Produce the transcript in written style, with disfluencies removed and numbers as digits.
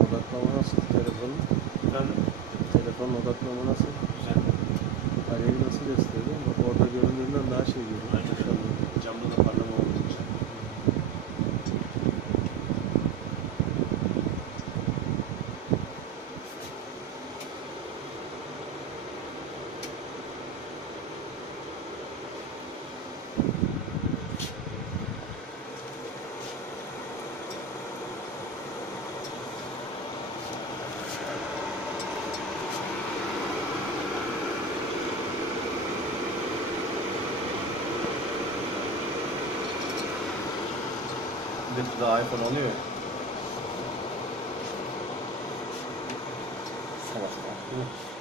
Odaklama nasıl telefonun? Efendim? Telefonun odaklama nasıl? Güzel. Alev'i nasıl gösteriyor? Bak orada göründüğünden daha şey görünüyor. Aynen. Camda da parlama olduğu için. Bir de daha iPhone alıyor ya. Salak ya.